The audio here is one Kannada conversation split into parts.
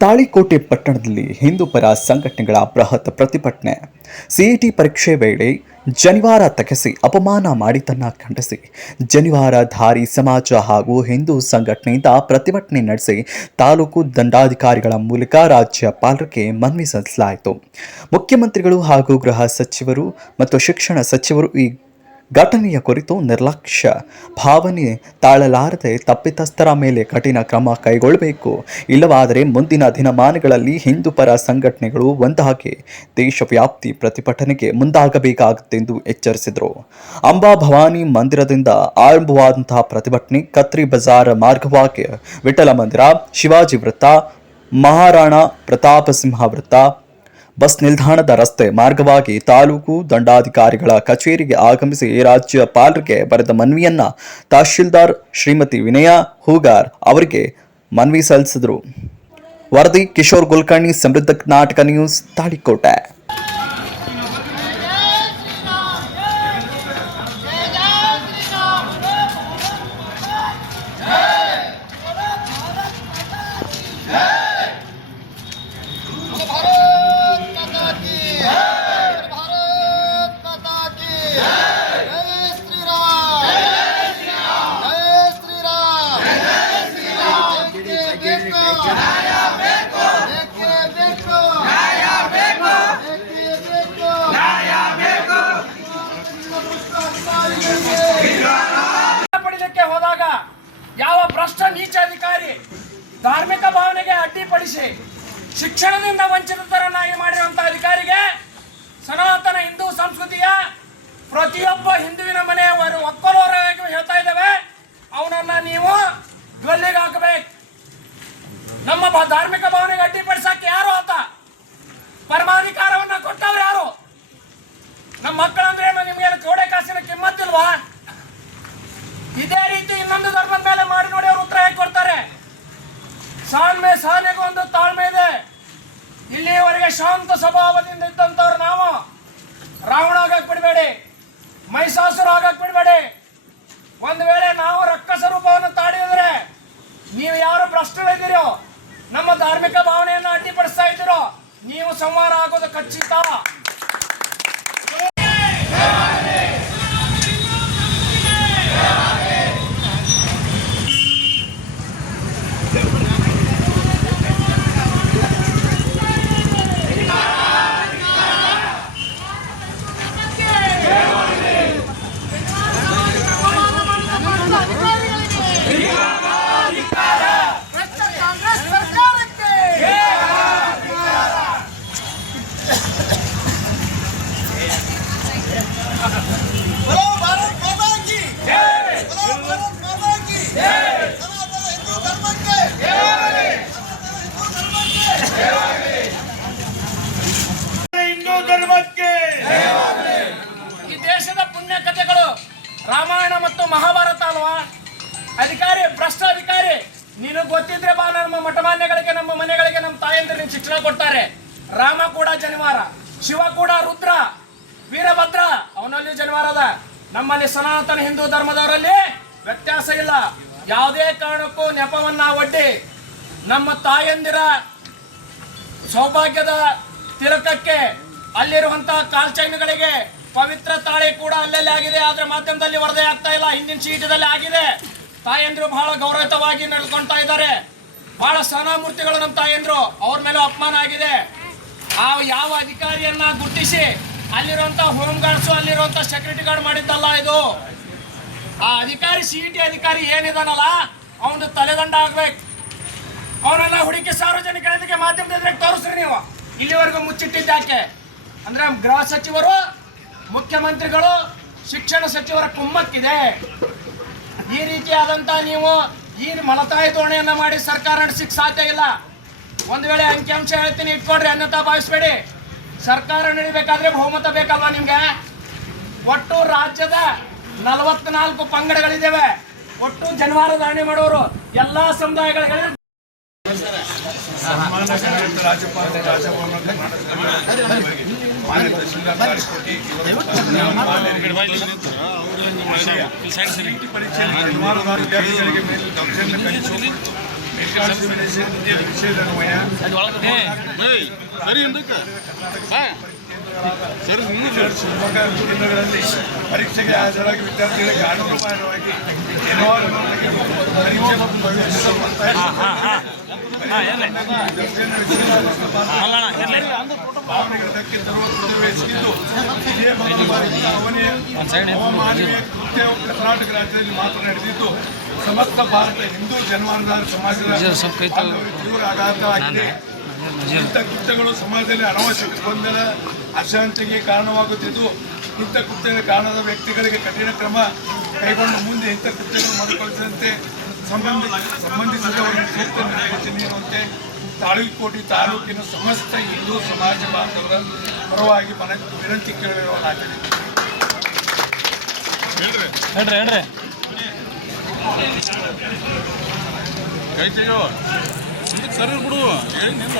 ತಾಳಿಕೋಟೆ ಪಟ್ಟಣದಲ್ಲಿ ಹಿಂದೂ ಪರ ಸಂಘಟನೆಗಳ ಬೃಹತ್ ಪ್ರತಿಭಟನೆ. ಸಿಇಟಿ ಪರೀಕ್ಷೆ ವೇಳೆ ಜನಿವಾರ ತೆಗೆಸಿ ಅಪಮಾನ ಮಾಡಿದ್ದನ್ನು ಖಂಡಿಸಿ ಜನಿವಾರ ಧಾರಿ ಸಮಾಜ ಹಾಗೂ ಹಿಂದೂ ಸಂಘಟನೆಯಿಂದ ಪ್ರತಿಭಟನೆ ನಡೆಸಿ ತಾಲೂಕು ದಂಡಾಧಿಕಾರಿಗಳ ಮೂಲಕ ರಾಜ್ಯಪಾಲರಿಗೆ ಮನವಿ ಸಲ್ಲಿಸಲಾಯಿತು. ಮುಖ್ಯಮಂತ್ರಿಗಳು ಹಾಗೂ ಗೃಹ ಸಚಿವರು ಮತ್ತು ಶಿಕ್ಷಣ ಸಚಿವರು ಈ ಘಟನೆಯ ಕುರಿತು ನಿರ್ಲಕ್ಷ್ಯ ಭಾವನೆ ತಾಳಲಾರದೆ ತಪ್ಪಿತಸ್ಥರ ಮೇಲೆ ಕಠಿಣ ಕ್ರಮ ಕೈಗೊಳ್ಳಬೇಕು, ಇಲ್ಲವಾದರೆ ಮುಂದಿನ ದಿನಮಾನಗಳಲ್ಲಿ ಹಿಂದೂ ಪರ ಸಂಘಟನೆಗಳು ಒಂದಾಗಿ ದೇಶವ್ಯಾಪ್ತಿ ಪ್ರತಿಭಟನೆಗೆ ಮುಂದಾಗಬೇಕಾಗುತ್ತೆಂದು ಎಚ್ಚರಿಸಿದರು. ಅಂಬಾ ಭವಾನಿ ಮಂದಿರದಿಂದ ಆರಂಭವಾದಂತಹ ಪ್ರತಿಭಟನೆ ಕತ್ರಿ ಬಜಾರ್ ಮಾರ್ಗವಾಗಿ ವಿಠಲ ಮಂದಿರ, ಶಿವಾಜಿ ವೃತ್ತ, ಮಹಾರಾಣಾ ಪ್ರತಾಪ ಸಿಂಹ ವೃತ್ತ, ಬಸ್ ನಿಲ್ದಾಣದ ರಸ್ತೆ ಮಾರ್ಗವಾಗಿ ತಾಲೂಕು ದಂಡಾಧಿಕಾರಿಗಳ ಕಚೇರಿಗೆ ಆಗಮಿಸಿ ರಾಜ್ಯಪಾಲರಿಗೆ ಬರೆದ ಮನವಿಯನ್ನ ತಹಶೀಲ್ದಾರ್ ಶ್ರೀಮತಿ ವಿನಯಾ ಹೂಗಾರ್ ಅವರಿಗೆ ಮನವಿ ಸಲ್ಲಿಸಿದರು. ವರದಿ ಕಿಶೋರ್ ಕುಲಕರ್ಣಿ, ಸಮೃದ್ಧ ಕರ್ನಾಟಕ ನ್ಯೂಸ್, ತಾಳಿಕೋಟೆ. ಪಡಿಲಿಕ್ಕೆ ಹೋದಾಗ ಯಾವ ಭ್ರಷ್ಟ ನೀಚ ಅಧಿಕಾರಿ ಧಾರ್ಮಿಕ ಭಾವನೆಗೆ ಅಡ್ಡಿಪಡಿಸಿ ಶಿಕ್ಷಣದಿಂದ ವಂಚಿತರನ್ನಾಗಿ ಮಾಡಿರುವಂತಹ ಅಧಿಕಾರಿಗೆ ಸನಾತನ ಹಿಂದೂ ಸಂಸ್ಕೃತಿಯ ಪ್ರತಿಯೊಬ್ಬ ಹಿಂದುವಿನ ಮನೆಯ ಒಕ್ಕಲುವರಾಗಿ ಹೇಳ್ತಾ ಇದ್ದೇವೆ, ಅವನನ್ನ ನೀವು ಗಲ್ಲಿಗೆ ಹಾಕಬೇಕು. ನಮ್ಮ ಧಾರ್ಮಿಕ ಭಾವನೆಗೆ ಅಡ್ಡಿಪಡಿಸಕ್ಕೆ ಯಾರು ಆತ? ಪರಮಾಧಿಕಾರವನ್ನ ಕೊಟ್ಟವ್ರು ಯಾರು? ನಮ್ಮ ಮಕ್ಕಳಂದ್ರೆ ನಿಮ್ಗೆ ಕೋಡೆ ಕಾಸಿನ ಕಿಮ್ಮತ್ತಿಲ್ವಾ? ಇದೇ ರೀತಿ ಇನ್ನೊಂದು ಧರ್ಮದ ಮೇಲೆ ಮಾಡಿ ನೋಡಿ ಅವರು ಉತ್ತರ ಹೇಗೆ ಕೊಡ್ತಾರೆ? ಸಹನೆಗೆ ಒಂದು ತಾಳ್ಮೆ ಇದೆ. ಇಲ್ಲಿಯವರೆಗೆ ಶಾಂತ ಸ್ವಭಾವದಿಂದ ಇದ್ದಂತವ್ರು ನಾವು ರಾವಣ ಆಗಕ್ ಬಿಡಬೇಡಿ, ಮಹಿಷಾಸುರ ಆಗಕ್ ಬಿಡಬೇಡಿ. ಒಂದು ವೇಳೆ ನಾವು ರಕ್ಕಸ ರೂಪವನ್ನು ತಾಡಿದ್ರೆ ನೀವು ಯಾರು ಭ್ರಷ್ಟರಿದ್ದೀರೋ, ನಮ್ಮ ಧಾರ್ಮಿಕ ಭಾವನೆಯನ್ನು ಅಡ್ಡಿಪಡಿಸ್ತಾ ಇದ್ದೀರೋ, ನೀವು ಸಂಹಾರ ಆಗೋದು ಖಚಿತ. ಈ ದೇಶದ ಪುಣ್ಯ ಕಥೆಗಳು ರಾಮಾಯಣ ಮತ್ತು ಮಹಾಭಾರತ ಅಲ್ವಾ? ಅಧಿಕಾರಿ, ಭ್ರಷ್ಟ ಅಧಿಕಾರಿ, ನಿನಗೆ ಗೊತ್ತಿದ್ರೆ ಬಾ ನಮ್ಮ ಮಠಮಾನ್ಯಗಳಿಗೆ, ನಮ್ಮ ಮನೆಗಳಿಗೆ, ನಮ್ಮ ತಾಯಂದಿರು ಶಿಕ್ಷಣ ಕೊಡ್ತಾರೆ. ರಾಮ ಕೂಡ ಜನಿವಾರ, ಶಿವ ಕೂಡ ರುದ್ರ, ವೀರಭದ್ರ ಅವನಲ್ಲಿ ಜನಿವಾರದ. ನಮ್ಮಲ್ಲಿ ಸನಾತನ ಹಿಂದೂ ಧರ್ಮದವರಲ್ಲಿ ವ್ಯತ್ಯಾಸ ಇಲ್ಲ. ಯಾವುದೇ ಕಾರಣಕ್ಕೂ ನೆಪವನ್ನ ಒಡ್ಡಿ ನಮ್ಮ ತಾಯಂದಿರ ಸೌಭಾಗ್ಯದ ತಿಲಕಕ್ಕೆ ಅಲ್ಲಿರುವಂತಹ ಕಾಲ್ಚೈನ್ಗಳಿಗೆ ಪವಿತ್ರ ತಾಳೆ ಕೂಡ ಅಲ್ಲಲ್ಲಿ ಆಗಿದೆ, ಆದ್ರೆ ಮಾಧ್ಯಮದಲ್ಲಿ ವರದಿ ಆಗ್ತಾ ಇಲ್ಲ. ಹಿಂದಿನ ಶೀಟದಲ್ಲಿ ಆಗಿದೆ. ತಾಯಂದ್ರು ಬಹಳ ಗೌರವಯುತವಾಗಿ ನಡೆದುಕೊಳ್ತಾ ಇದ್ದಾರೆ. ಬಹಳ ಸಹನಾಮೂರ್ತಿಗಳು ನಮ್ಮ ತಾಯಂದ್ರು, ಅವ್ರ ಮೇಲೆ ಅಪಮಾನ ಆಗಿದೆ. ಯಾವ ಅಧಿಕಾರಿಯನ್ನ ಗುರ್ತಿಸಿ ಅಲ್ಲಿರುವಂತಹ ಹೋಮ್ ಗಾರ್ಡ್ಸು, ಅಲ್ಲಿರುವಂತಹ ಸೆಕ್ಯೂರಿಟಿ ಗಾರ್ಡ್ ಮಾಡಿದ್ದಲ್ಲ ಇದು. ಆ ಅಧಿಕಾರಿ, ಸಿಇಟಿ ಅಧಿಕಾರಿ ಏನಿದಾನಲ್ಲ, ಅವನು ತಲೆದಂಡ ಆಗ್ಬೇಕು. ಅವನೆಲ್ಲ ಹುಡುಕಿ ಸಾರ್ವಜನಿಕರಿಗೆ ಮಾಧ್ಯಮದ ತೋರಿಸ್ರಿ. ನೀವು ಇಲ್ಲಿವರೆಗೂ ಮುಚ್ಚಿಟ್ಟಿದ್ದಾಕೆ ಅಂದ್ರೆ ಗೃಹ ಸಚಿವರು, ಮುಖ್ಯಮಂತ್ರಿಗಳು, ಶಿಕ್ಷಣ ಸಚಿವರ ಕುಮ್ಮಕ್ಕಿದೆ. ಈ ರೀತಿಯಾದಂತ ನೀವು ಈ ಮಲತಾಯಿ ಧೋರಣೆಯನ್ನ ಮಾಡಿ ಸರ್ಕಾರ ನಡೆಸಲಿಕ್ಕೆ ಸಾಧ್ಯ ಇಲ್ಲ. ಒಂದು ವೇಳೆ ಅಂಕಿಅಂಶ ಹೇಳ್ತೀನಿ ಇಟ್ಕೊಡ್ರಿ, ಅನ್ಯತಾ ಭಾವಿಸ್ಬೇಡಿ. ಸರ್ಕಾರ ನಡಿಬೇಕಾದ್ರೆ ಬಹುಮತ ಬೇಕಲ್ವಾ ನಿಮ್ಗೆ? ಒಟ್ಟು ರಾಜ್ಯದ 44 ಪಂಗಡಗಳಿದ್ದೇವೆ. ಒಟ್ಟು ಜನಿವಾರ ಧಾರಣೆ ಮಾಡೋರು ಎಲ್ಲಾ ಸಮುದಾಯಗಳಿಗೆ ಪರೀಕ್ಷೆಯಲ್ಲಿ ವಿಷಯದನ್ವಯ ಶಿವಮೊಗ್ಗ ಕೇಂದ್ರಗಳಲ್ಲಿ ಪರೀಕ್ಷೆಗೆ ಹಾಜರಾಗಿ ವಿದ್ಯಾರ್ಥಿಗಳಿಗೆ ಅನುಕೂಲವಾಗಿ ಪರೀಕ್ಷೆ ಮತ್ತು ಭಾವನೆಗಳಕ್ಕೆ ತರುವ ಎಸಗಿದ್ದು ಇದೇ ಮೊದಲ ಬಾರಿಗೆ ಅವಮಾನವೀಯ ಕೃತ್ಯ ಕರ್ನಾಟಕ ರಾಜ್ಯದಲ್ಲಿ ಮಾತ್ರ ನಡೆದಿದ್ದು ಸಮಸ್ತ ಭಾರತ ಹಿಂದೂ ಜನಮಾನದಾರ ಸಮಾಜದ ತೀವ್ರ ಆಘಾತ ಆಗಿದೆ. ಇಂಥ ಕೃತ್ಯಗಳು ಸಮಾಜದಲ್ಲಿ ಅನಾವಶ್ಯಕ ಗೊಂದಲ ಅಶಾಂತಿಗೆ ಕಾರಣವಾಗುತ್ತಿದ್ದು ಇಂಥ ಕೃತ್ಯಗಳ ಕಾರಣದ ವ್ಯಕ್ತಿಗಳಿಗೆ ಕಠಿಣ ಕ್ರಮ ಕೈಗೊಂಡು ಮುಂದೆ ಇಂಥ ಕೃತ್ಯಗಳು ಮರುಕಳಿಸದಂತೆ ಸಂಬಂಧಿಸಿದವರಿಗೆ ಸೂಕ್ತ ನಿರ್ದೇಶನ ನೀಡುವಂತೆ ತಾಳಿಕೋಟೆ ತಾಲೂಕಿನ ಸಮಸ್ತ ಹಿಂದೂ ಸಮಾಜ ಬಾಂಧವರ ಪರವಾಗಿ ವಿನಂತಿ ಕೇಳಲಾಗಿದೆ. ಸರಿ ಬಿಡು ಹೇಳಿಲ್ಲ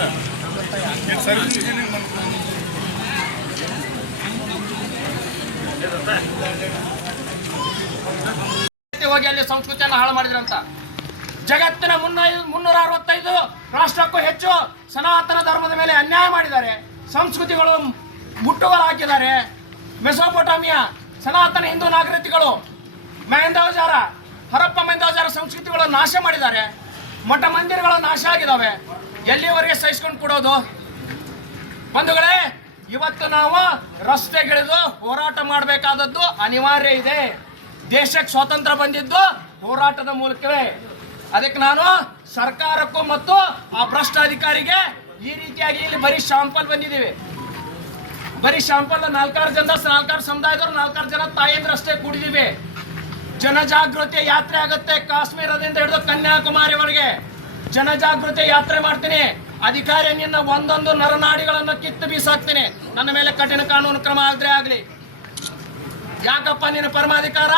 ಹೋಗಿ ಅಲ್ಲಿ ಸಂಸ್ಕೃತಿಯನ್ನು ಹಾಳು ಮಾಡಿದ್ರಂತ. ಜಗತ್ತಿನ 365 ರಾಷ್ಟ್ರಕ್ಕೂ ಹೆಚ್ಚು ಸನಾತನ ಧರ್ಮದ ಮೇಲೆ ಅನ್ಯಾಯ ಮಾಡಿದ್ದಾರೆ. ಸಂಸ್ಕೃತಿಗಳು ಮುಟ್ಟುಗೋಲು ಹಾಕಿದ್ದಾರೆ. ಮೆಸೊಪೊಟಾಮಿಯಾ ಸನಾತನ ಹಿಂದೂ ನಾಗರಿಕಗಳು ಮೆಹಂದೋಜಾರ ಹರಪ್ಪ ಮೆಹಂದೋಜಾರ ಸಂಸ್ಕೃತಿಗಳು ನಾಶ ಮಾಡಿದ್ದಾರೆ. ಮಠ ಮಂದಿರಗಳು ನಾಶ ಆಗಿದ್ದಾವೆ. ಎಲ್ಲಿವರೆಗೆ ಸಹಿಸ್ಕೊಂಡು ಕೊಡೋದು? ಬಂಧುಗಳೇ, ಇವತ್ತು ನಾವು ರಸ್ತೆಗಿಳಿದು ಹೋರಾಟ ಮಾಡಬೇಕಾದದ್ದು ಅನಿವಾರ್ಯ ಇದೆ. ದೇಶಕ್ಕೆ ಸ್ವಾತಂತ್ರ್ಯ ಬಂದಿದ್ದು ಹೋರಾಟದ ಮೂಲಕವೇ. ಅದಕ್ಕೆ ನಾನು ಸರ್ಕಾರಕ್ಕೂ ಮತ್ತು ಆ ಭ್ರಷ್ಟ ಅಧಿಕಾರಿಗೆ ಈ ರೀತಿಯಾಗಿ ಇಲ್ಲಿ ಬರೀ ಶಾಂಪಲ್ ಬಂದಿದ್ದೀವಿ. ಬರೀ ಶಾಂಪಲ್ 4 ಸಮುದಾಯದವರು 4 ಜನ ತಾಯಂದ್ರಷ್ಟೇ ಕೂಡಿದ್ದೀವಿ. ಜನಜಾಗೃತಿ ಯಾತ್ರೆ ಆಗುತ್ತೆ. ಕಾಶ್ಮೀರದಿಂದ ಹಿಡಿದು ಕನ್ಯಾಕುಮಾರಿವರೆಗೆ ಜನಜಾಗೃತಿ ಯಾತ್ರೆ ಮಾಡ್ತೀನಿ. ಅಧಿಕಾರಿ ನಿನ್ನ ಒಂದೊಂದು ನರನಾಡಿಗಳನ್ನು ಕಿತ್ತು ಬೀಸಾಕ್ತೀನಿ. ನನ್ನ ಮೇಲೆ ಕಠಿಣ ಕಾನೂನು ಕ್ರಮ ಆದ್ರೆ ಆಗಲಿ. ಯಾಕಪ್ಪ ನಿನ್ನ ಪರಮಾಧಿಕಾರ?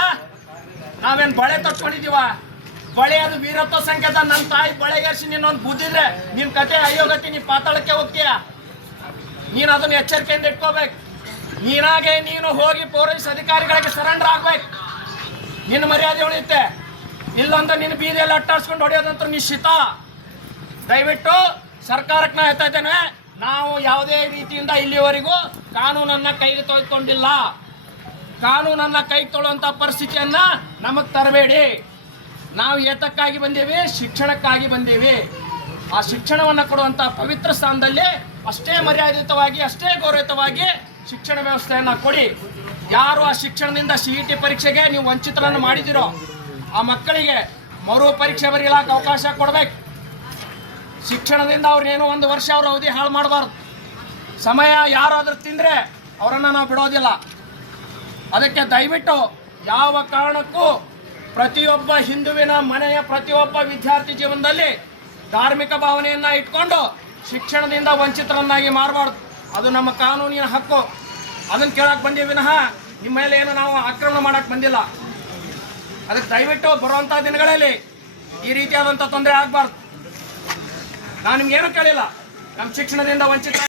ನಾವೇನು ಬಳೆ ತಟ್ಕೊಂಡಿದೀವ? ಬಳೆ ಅದು ವೀರತ್ವ ಸಂಕೇತ. ನನ್ನ ತಾಯಿ ಬಳೆಗೇರಿಸಿ ನಿನ್ನೊಂದು ಬುದ್ಧಿದ್ರೆ ನಿನ್ನ ಕತೆ ಅಯೋಗತಿ, ನೀ ಪಾತಾಳಕ್ಕೆ ಹೋಗ್ತೀಯ. ನೀನು ಅದನ್ನು ಎಚ್ಚರಿಕೆಯಿಂದ ಇಟ್ಕೋಬೇಕು. ನೀನಾಗೆ ನೀನು ಹೋಗಿ ಪೊಲೀಸ್ ಅಧಿಕಾರಿಗಳಿಗೆ ಸರೆಂಡರ್ ಆಗ್ಬೇಕು. ನಿನ್ನ ಮರ್ಯಾದೆ ಉಳಿಯುತ್ತೆ. ಇಲ್ಲೊಂದು ನಿನ್ನ ಬೀದಿಯಲ್ಲಿ ಅಟ್ಟಾಡ್ಸ್ಕೊಂಡು ಹೊಡೆಯೋದಂತ ನಿಶ್ಚಿತ. ದಯವಿಟ್ಟು ಸರ್ಕಾರಕ್ಕೆ ನಾ ಹೇಳ್ತಾ ಇದ್ದೇನೆ, ನಾವು ಯಾವುದೇ ರೀತಿಯಿಂದ ಇಲ್ಲಿವರೆಗೂ ಕಾನೂನನ್ನು ಕೈಗೆ ತೆಗೆದುಕೊಂಡಿಲ್ಲ. ಕಾನೂನನ್ನು ಕೈಗೆ ತೊಗೊಳ್ಳುವಂಥ ಪರಿಸ್ಥಿತಿಯನ್ನು ನಮಗೆ ತರಬೇಡಿ. ನಾವು ಏತಕ್ಕಾಗಿ ಬಂದೀವಿ? ಶಿಕ್ಷಣಕ್ಕಾಗಿ ಬಂದೀವಿ. ಆ ಶಿಕ್ಷಣವನ್ನು ಕೊಡುವಂಥ ಪವಿತ್ರ ಸ್ಥಾನದಲ್ಲಿ ಅಷ್ಟೇ ಮರ್ಯಾದಿತವಾಗಿ, ಅಷ್ಟೇ ಗೌರವಯುತವಾಗಿ ಶಿಕ್ಷಣ ವ್ಯವಸ್ಥೆಯನ್ನು ಕೊಡಿ. ಯಾರು ಆ ಶಿಕ್ಷಣದಿಂದ CET ಪರೀಕ್ಷೆಗೆ ನೀವು ವಂಚಿತರನ್ನು ಮಾಡಿದಿರೋ ಆ ಮಕ್ಕಳಿಗೆ ಮರು ಪರೀಕ್ಷೆ ಬರೀಲಾಕ ಅವಕಾಶ ಕೊಡಬೇಕು. ಶಿಕ್ಷಣದಿಂದ ಅವ್ರನ್ನೇನು 1 ವರ್ಷ ಅವ್ರ ಅವಧಿ ಹಾಳು ಮಾಡಬಾರ್ದು. ಸಮಯ ಯಾರಾದರೂ ತಿಂದರೆ ಅವರನ್ನು ನಾವು ಬಿಡೋದಿಲ್ಲ. ಅದಕ್ಕೆ ದಯವಿಟ್ಟು ಯಾವ ಕಾರಣಕ್ಕೂ ಪ್ರತಿಯೊಬ್ಬ ಹಿಂದುವಿನ ಮನೆಯ ಪ್ರತಿಯೊಬ್ಬ ವಿದ್ಯಾರ್ಥಿ ಜೀವನದಲ್ಲಿ ಧಾರ್ಮಿಕ ಭಾವನೆಯನ್ನು ಇಟ್ಕೊಂಡು ಶಿಕ್ಷಣದಿಂದ ವಂಚಿತರನ್ನಾಗಿ ಮಾಡಬಾರ್ದು. ಅದು ನಮ್ಮ ಕಾನೂನಿನ ಹಕ್ಕು. ಅದನ್ನು ಕೇಳಕ್ಕೆ ಬಂದೀವಿ ವಿನಃ ನಿಮ್ಮ ಮೇಲೆ ಏನು ನಾವು ಆಕ್ರಮಣ ಮಾಡಕ್ಕೆ ಬಂದಿಲ್ಲ. ಅದಕ್ಕೆ ದಯವಿಟ್ಟು ಬರುವಂಥ ದಿನಗಳಲ್ಲಿ ಈ ರೀತಿಯಾದಂಥ ತೊಂದರೆ ಆಗಬಾರ್ದು. ನಾನು ನಿಮ್ಗೇನು ಕೇಳಿಲ್ಲ. ನಮ್ಮ ಶಿಕ್ಷಣದಿಂದ ವಂಚಿತ